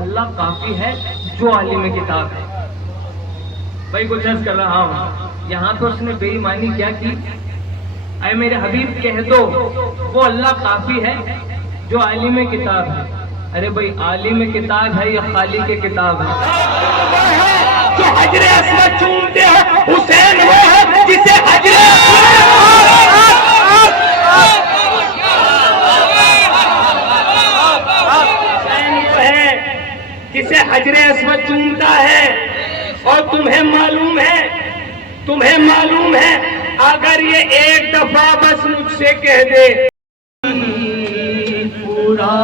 अल्लाह काफी है जो आलिम किताब है। भाई कुछ अर्ज कर रहा हूं, यहाँ पे उसने बेईमानी क्या की? अरे मेरे हबीब कह दो वो अल्लाह काफी है जो आलिम किताब है। अरे भाई आलिम किताब है या खाली के किताब है? जो हजरे अस्वद चूमते हैं हुसैन वो है जिसे हजरे जिसे हजरे अस्वद चूमता है। और तुम्हें मालूम है अगर ये एक दफा बस मुझसे कह दे पूरा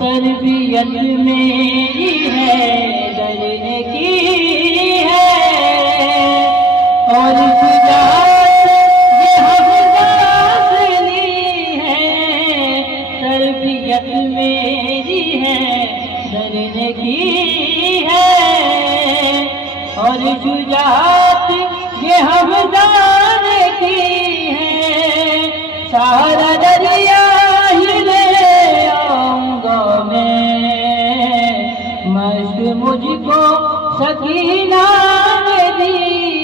तरबियत मेरी है डरने की है और ये हमदानी है। तरबियत मेरी है डरने की है और शुजाअत ये हमदानी की है। सारा दरिया मुझको सकीना ने दी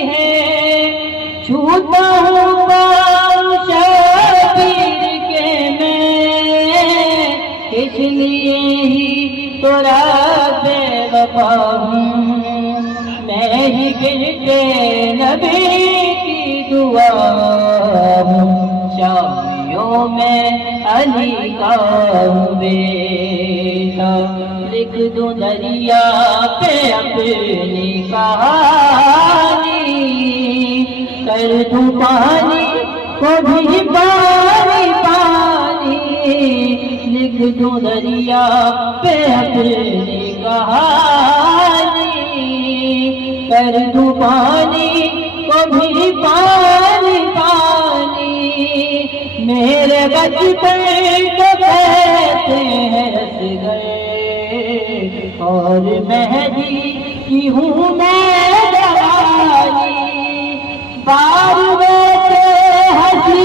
है। छूता हूँ पाँव शबीर के मैं कि लिए ही तो रब्बे वफा हूँ, मैं ही बिनते नबी की दुआ हूँ, शामियों में अली का बेटा, लिख दूं दरिया पे अपनी कहानी, कर दूं पानी को भी पानी पानी, लिख दूं दरिया पे अपनी कहानी, कर दूं पानी को भी पानी पानी। मेरे बचपन को कहते हैं असगर, और मेहदी की हूँ मैं जवानी, बार बैठे हसी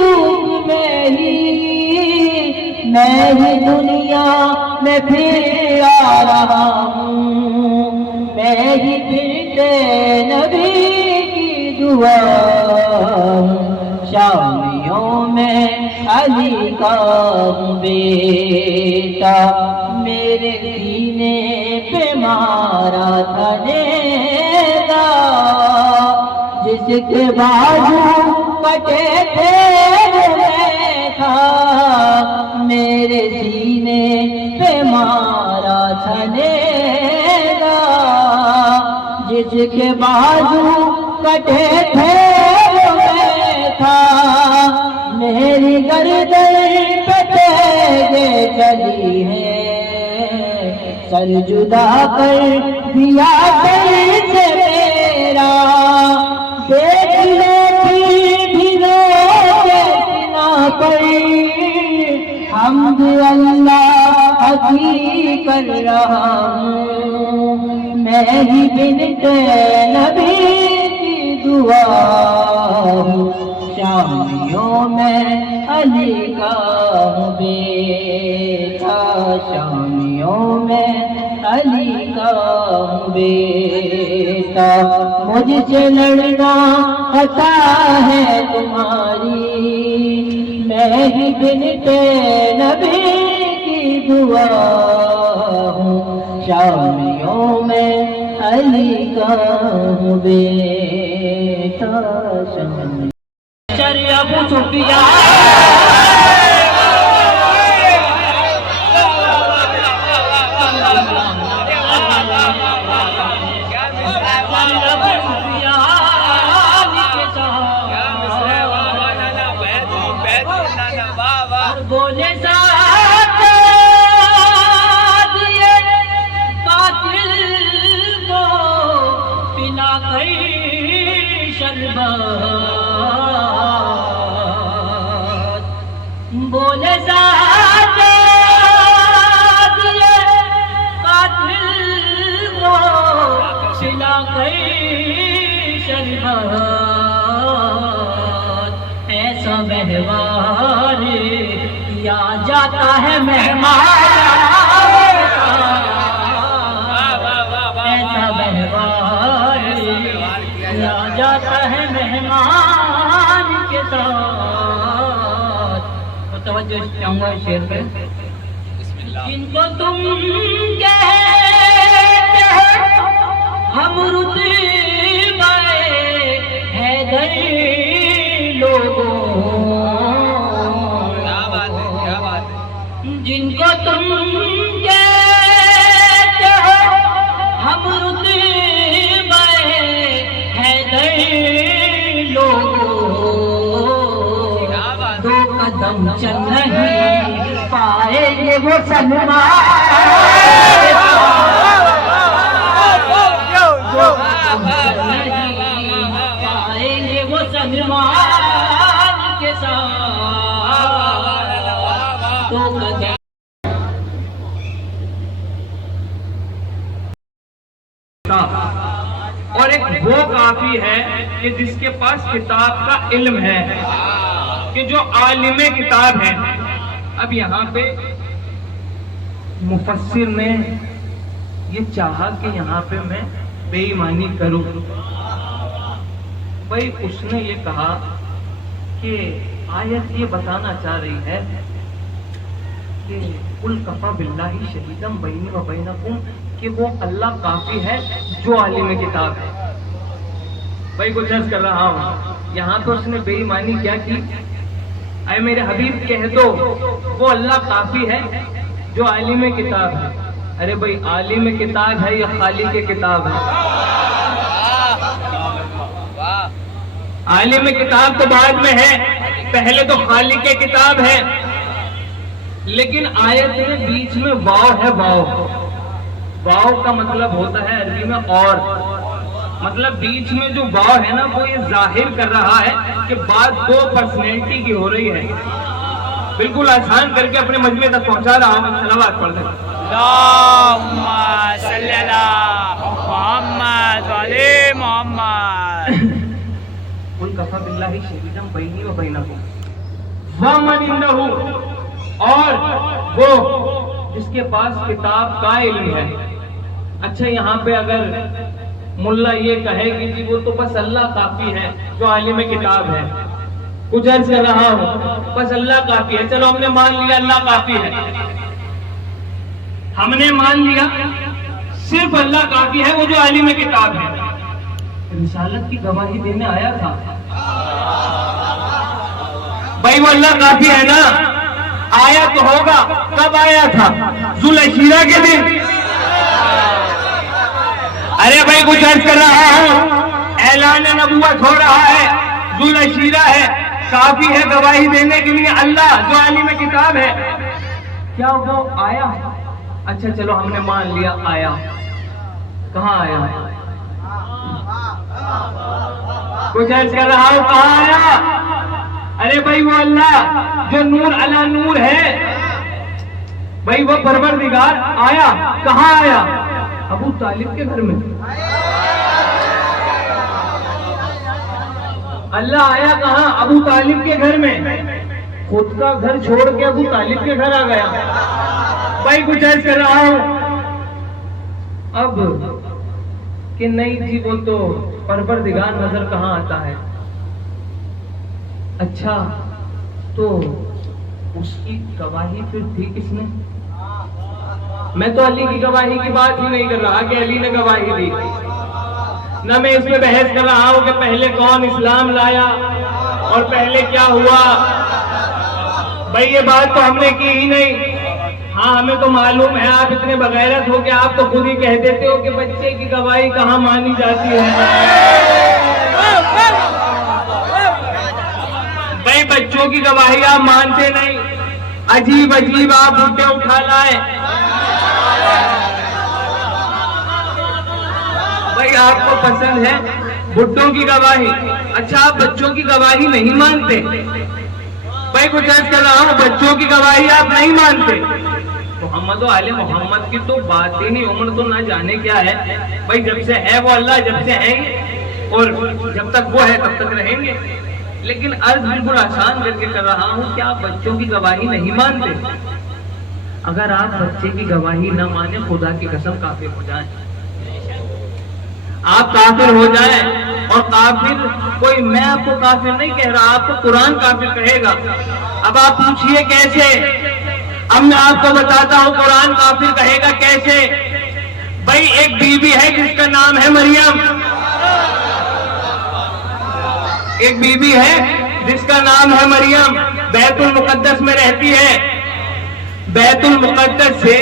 रूप में ही मैं ही दुनिया में फिर आ रहा हूँ, मैं ही फिरते नबी की दुआ हूँ, शामियों में अली का बेटा, मेरे सीने पे मारा था नेज़ा, जिसके बाजू कटे थे वो मैं था, मेरे सीने पे मारा था नेज़ा, जिसके बाजू कटे थे वो मैं था, मेरी गर्दन पे तेज़े चली है, सर जुदा कर दिया सर से मेरा, देख ले भी रोके सीना पर, हम्द अल्लाह की कर रहा हूँ, मैं ही बिनते नबी की दुआ हूँ, शामियों में अली का बेटा, शामियों में अली का बेटा, मुझसे लड़ना खता है तुम्हारी, मैं ही बिनते नबी की दुआ हूँ, शामियों में अली का बेटा। अबू सुफियान बोले साथ दिए कातिल को पिला गई शरबत, बोले साथ दिए कातिल को पिला गई शरबत, ऐसा व्यवहार किया जाता है मेहमान, ऐसा व्यवहार किया जाता है मेहमान के साथ। तो तवज्जो चाहूंगा इस शेर पे, जिनको तुम कहते हो हम रुतबे हैदर लोगों, जिनको तुम कहते हो हम रुतबे हैदर लोगों, दो कदम चल नहीं पाएंगे वो सलमान, पाएंगे वो सलमान के साथ, दो कदम। और एक वो काफी है कि जिसके पास किताब का इल्म है, कि जो आलिमे किताब है। अब यहाँ पे मुफस्सिर ने ये चाहा कि यहाँ पे मैं बेईमानी करूं, भाई उसने ये कहा कि आयत ये बताना चाह रही है कि कुल कफा बिल्लाही शहीदम बैनी व बैनकुम, कि वो अल्लाह काफी है जो आलिम किताब है। भाई कुछ अर्ज कर रहा हूँ, यहाँ पे उसने बेईमानी क्या की? अरे मेरे हबीब कह दो वो अल्लाह काफी है जो आलिम किताब है। अरे भाई आलिम किताब है या खालिक के किताब है? आलिम किताब तो बाद में है, पहले तो खालिक के किताब है। लेकिन आयत में बीच में वाव है। वाव का मतलब होता है अरबी में और, मतलब बीच में जो वाव है ना वो ये जाहिर कर रहा है कि बात दो पर्सनैलिटी की हो रही है। बिल्कुल आसान करके अपने मजमे तक पहुंचा रहा हूं। सलावत पढ़ दें। कुल कफा बिल्लाही शहीदम बैनी व बैनकुम व मन इंदहु, और वो जिसके पास किताब का इल्म है। अच्छा यहाँ पे अगर मुल्ला ये कहे कि जी वो तो बस अल्लाह काफी है जो आलिम किताब है, कुछ अर्ज कर रहा हूँ, बस अल्लाह काफी है। चलो हमने मान लिया अल्लाह काफी है, हमने मान लिया सिर्फ अल्लाह काफी है वो जो आलिम किताब है। रिसालत की गवाही देने आया था भाई, वो अल्लाह काफी है ना? आया तो होगा, कब आया था? जुलहिज्जा के दिन। अरे भाई कुछ अर्ज कर रहा हूं, ऐलान नबुव्वत हो रहा है, जुलहिज्जा है, काफी है गवाही देने के लिए अल्लाह जो आलिम किताब है। क्या वो आया? अच्छा चलो हमने मान लिया आया, कहाँ आया? कुछ अर्ज कर रहा हूं, कहाँ आया? अरे भाई वो अल्लाह जो नूर अला नूर है, भाई वो परवरदिगार आया, कहाँ आया? अबू तालिब के घर में। अल्लाह आया कहाँ? अबू तालिब के घर में। खुद का घर छोड़ के अबू तालिब के घर आ गया। भाई कुछ अर्ज कर रहा हूं अब कि नहीं जी वो तो परवरदिगार नजर कहाँ आता है। अच्छा तो उसकी गवाही फिर थी किसने? मैं तो अली की गवाही की बात ही नहीं कर रहा कि अली ने गवाही दी, न मैं इसमें बहस कर रहा हूं कि पहले कौन इस्लाम लाया और पहले क्या हुआ। भाई ये बात तो हमने की ही नहीं। हाँ हमें तो मालूम है, आप इतने बगैरत हो कि आप तो खुद ही कह देते हो कि बच्चे की गवाही कहाँ मानी जाती है। भाई बच्चों की गवाही आप मानते नहीं, अजीब अजीब आप मुद्दे उठा लाए। भाई आपको पसंद है बुड्ढों की गवाही, अच्छा आप बच्चों की गवाही नहीं मानते। भाई कुछ अर्ज कर रहा हूं, बच्चों की गवाही आप नहीं मानते। मोहम्मद और आले मोहम्मद की तो बात ही नहीं, उम्र तो ना जाने क्या है। भाई जब से है वो अल्लाह, जब से है और जब तक वो है तब तक रहेंगे। लेकिन अर्ज बिल्कुल आसान करके कर रहा हूं कि आप बच्चों की गवाही नहीं मानते। अगर आप बच्चे की गवाही न माने, खुदा की कसम काफिर हो जाएं। आप काफिर हो जाएं, और काफिर कोई, मैं आपको काफिर नहीं कह रहा, आपको कुरान काफिर कहेगा। अब आप पूछिए कैसे? अब मैं आपको बताता हूं कुरान काफिर कहेगा कैसे। भाई एक बीबी है जिसका नाम है मरियम, एक बीबी है जिसका नाम है मरियम, बैतुल मुकद्दस में रहती है। बैतुल मुकद्दस से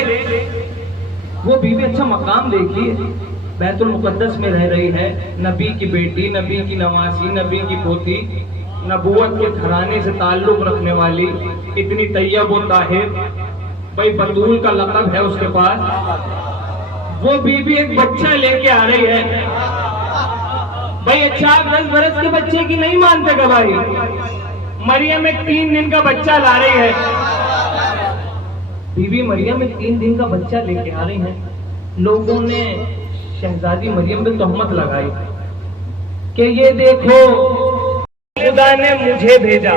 वो बीबी, अच्छा मकाम देखिए, बैतुल मुकद्दस में रह रही है, नबी की बेटी, नबी की नवासी, नबी की पोती, नबूवत के घराने से ताल्लुक रखने वाली, इतनी तैयब व ताहिर, भाई बतूल का लक़ब है उसके पास। वो बीबी एक बच्चा लेके आ रही है। भाई अच्छा आप 10 बरस के बच्चे की नहीं मानते गवाही? मरियम एक 3 दिन का बच्चा ला रही है। बीबी मरियम एक 3 दिन का बच्चा लेके आ रही है। लोगों ने शहजादी मरियम पे तोहमत लगाई कि ये देखो खुदा ने मुझे भेजा,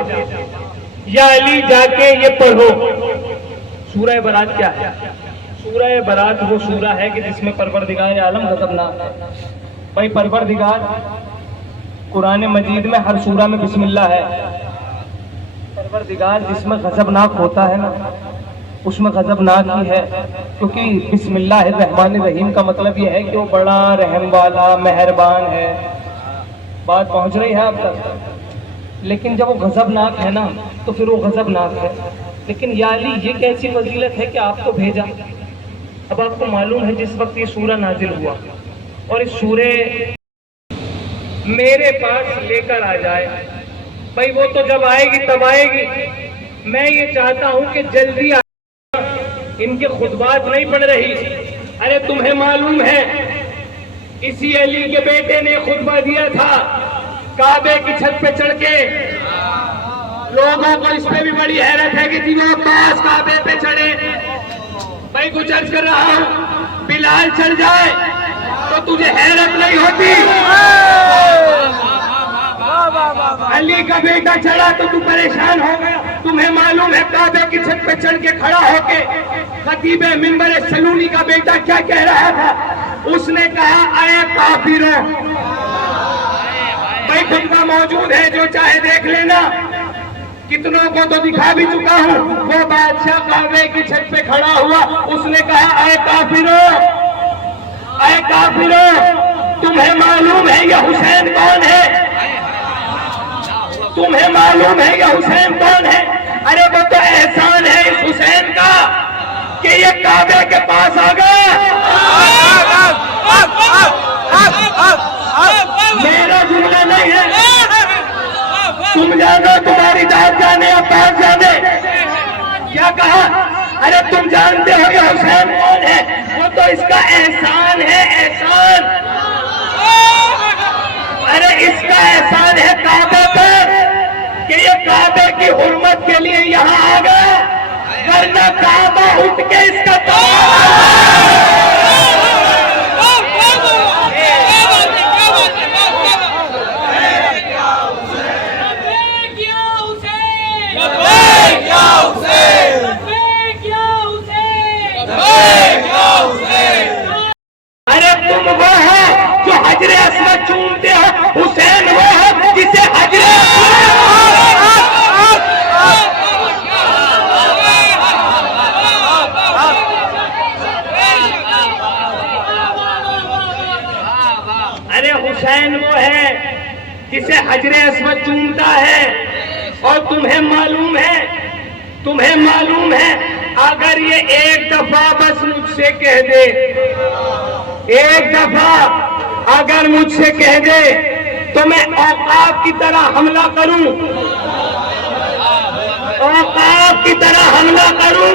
या अली जाके ये पढ़ो। सूरह बरात क्या है? सूरह बरात वो सूरा है कि जिसमें परवरदिगार आलम गज़बनाक है। भाई परवरदिगार कुरान मजीद में हर सूरा में बिस्मिल्लाह है। परवरदिगार जिसमें गज़बनाक होता है ना, उसमें गजबनाक ही है, क्योंकि बिस्मिल्लाहिर्रहमानिर्रहीम का मतलब यह है कि वो बड़ा रहम वाला मेहरबान है। बात पहुंच रही है आप तक? लेकिन जब वो गजबनाक है ना, तो फिर वो गजबनाक है। लेकिन या अली, ये कैसी फजीलत है कि आपको भेजा। अब आपको मालूम है जिस वक्त ये सूरा नाजिल हुआ और इस सूरे मेरे पास लेकर आ जाए, भाई वो तो जब आएगी तब आएगी। मैं ये चाहता हूं कि जल्दी आ, इनके खुतबात नहीं पड़ रही। अरे तुम्हें मालूम है इसी अली के बेटे ने खुतबा दिया था काबे की छत पे चढ़ के। लोगों को इस पे भी बड़ी हैरत है कि जी वो अब्बास काबे पे चढ़े। भाई कुछ अर्ज कर रहा हूं, बिलाल चढ़ जाए तो तुझे हैरत नहीं होती? अली का बेटा चढ़ा तो तू परेशान हो गया। तुम्हें मालूम है काबे की छत पे चढ़ के खड़ा होके खतीब मिंबर सलूनी का बेटा क्या कह रहा था? उसने कहा, आए काफिरों। भाई खुतबा मौजूद है, जो चाहे देख लेना। कितनों को तो दिखा भी चुका हूं। वो बादशाह काबे की छत पे खड़ा हुआ, उसने कहा, आए काफिरों, आए काफिरों, तुम्हें मालूम है यह हुसैन कौन है? तुम्हें मालूम है यह हुसैन कौन है? अरे वो तो एहसान है इस हुसैन का कि ये काबे के पास आ गया। मेरा जुमला नहीं है, तुम जानो, तुम्हारी दाद जाने अब्बास जाने। क्या कहा? अरे तुम जानते हो ये हुसैन कौन है? वो तो इसका एहसान है, एहसान। अरे इसका एहसान है काबे पर कि ये काबे की हुर्मत के लिए यहाँ आ गया, वरना काबा उठ के इसका चूमते हो। हुसैन वो है जिसे हजरे अरे हुसैन वो है जिसे हजरे अस्वद चूमता है। और तुम्हें मालूम है अगर ये एक दफा बस मुझसे कह दे, एक दफा अगर मुझसे कह दे तो मैं औकाफ की तरह हमला करूं, औकाफ की तरह हमला करूं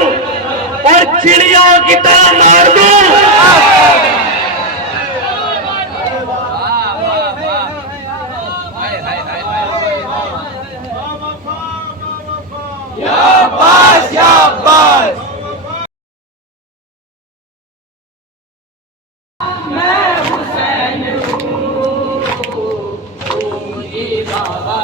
और चिड़ियों की तरह मार दूं। शाबाश, शाबाश। बाबा